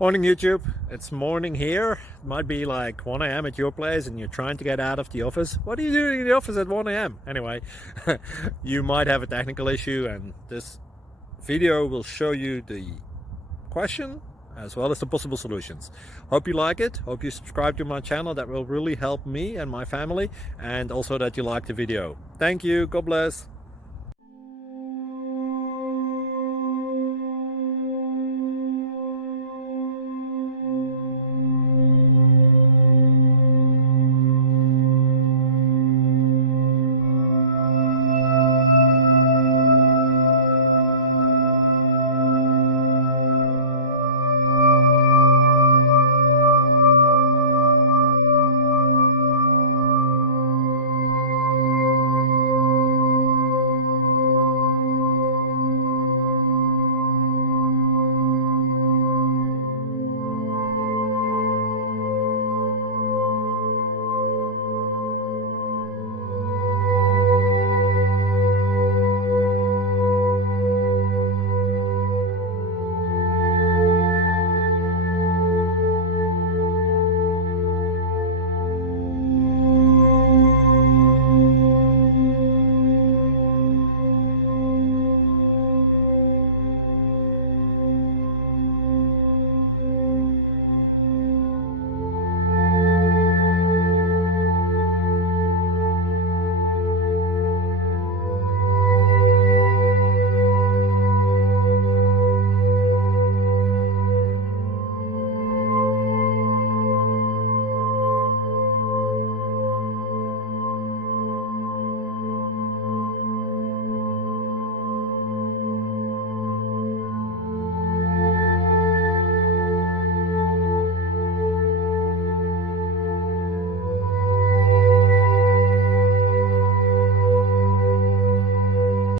Morning YouTube, it's morning here. It might be like 1 a.m. at your place and you're trying to get out of the office. What are you doing in the office at 1 a.m.? Anyway, you might have a technical issue and this video will show you the question as well as the possible solutions. Hope you like it, hope you subscribe to my channel. That will really help me and my family, and also that you like the video. Thank you, God bless.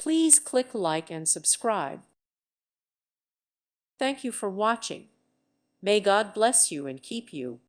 Please click like and subscribe. Thank you for watching. May God bless you and keep you.